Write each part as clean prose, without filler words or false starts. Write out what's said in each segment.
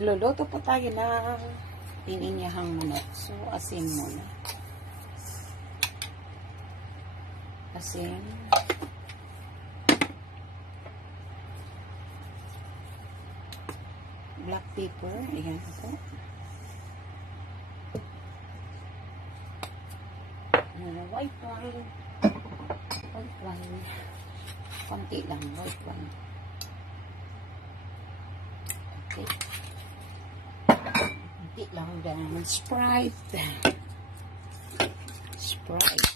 Luluto po tayo ng pininyahang manok. So, asin muna. Asin. Black pepper. Ayan po. White wine. White wine. Konti lang. White wine. Okay. Konti lang din. Sprite. Sprite.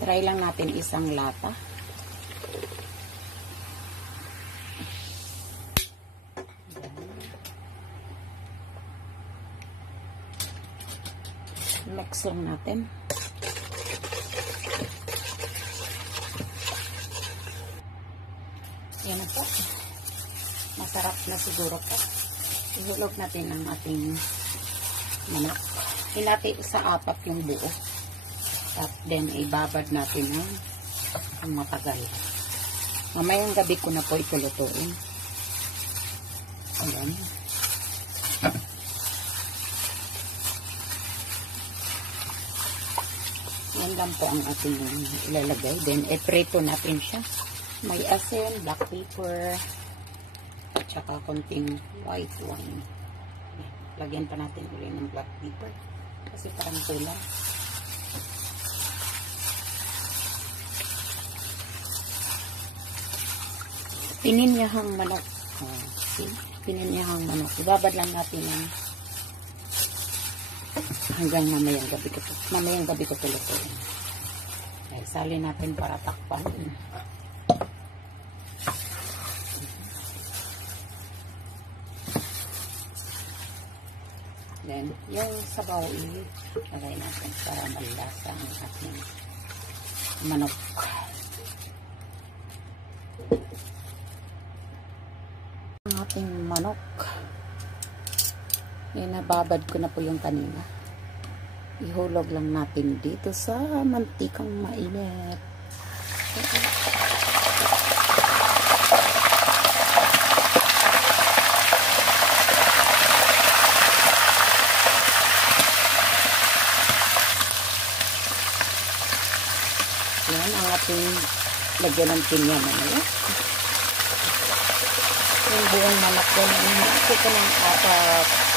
Try lang natin isang lata. Mix lang natin. Yan na po. Masarap na siguro po. Ihulog natin ang ating manok. Hinati sa 4 yung buo. At then, ibabad natin ang matagal. Mamayang gabi ko na po ito lutuin. Ayan. Yan lang po ang ating ilalagay. Then, eprito natin siya. May asin, black pepper, at saka konting white wine. Lagyan pa natin ulit ng black pepper. Kasi parang kulang. Pininyahang manok. Pininyahang manok. Ibabad lang natin hanggang mamayang gabi ko tulutuin. Salin natin para takpan. Then, yung sabaw ilagay natin para malasa ang ating manok. Ang ating manok. Yan, nababad ko na po yung kanina. Ihulog lang natin dito sa mantikang mainit. Yan ang ating lagyan ng pinya mamaya. Yung buong manok ko na hinati ko ng 4.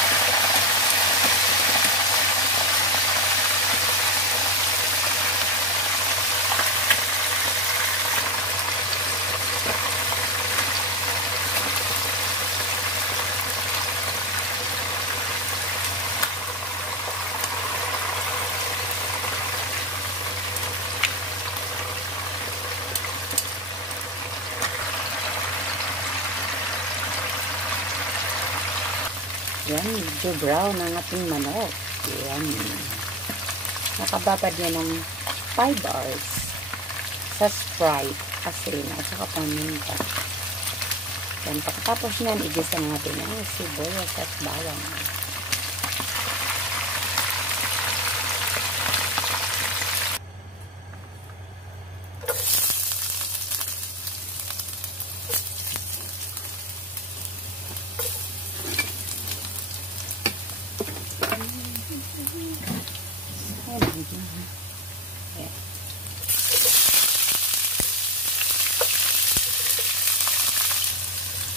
Yan, medyo brown ang ating manok. Yan. Nakababad yan ng 5 hours sa Sprite, asin, at saka paminta. Yan, pagkatapos yan, igisa natin ang sibuyas at bawang.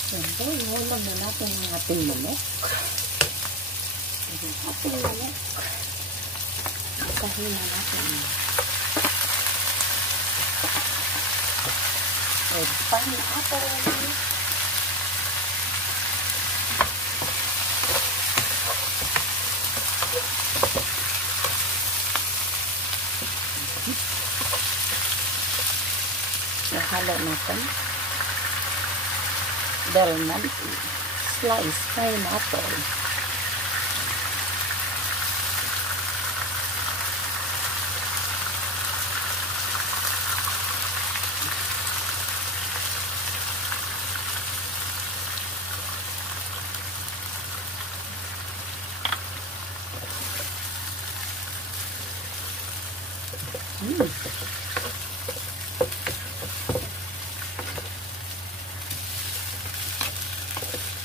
So, ihulog na natin ang ating manok. Ang ating manok. Isahin na natin. Red pineapple. Halo natin. Dalman slice pineapple.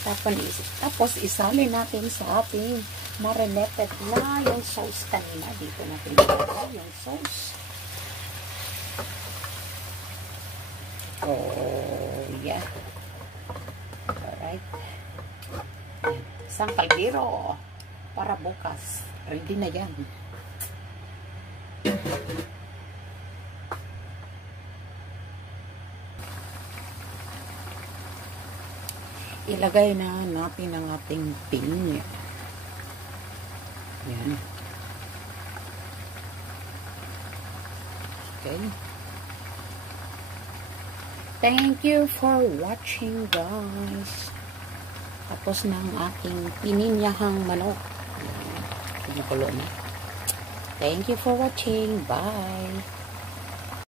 Tapos isali natin sa ating marinated na yung sauce kanina. Dito natin ilagay yung sauce. Oh, yeah. Alright. Isang kaldero para bukas. Ready na yan. Ilagay na natin ang ating pinya. Yan. Okay. Thank you for watching, guys. Tapos na ang aking pininyahang manok. Pinukulo na. Thank you for watching. Bye.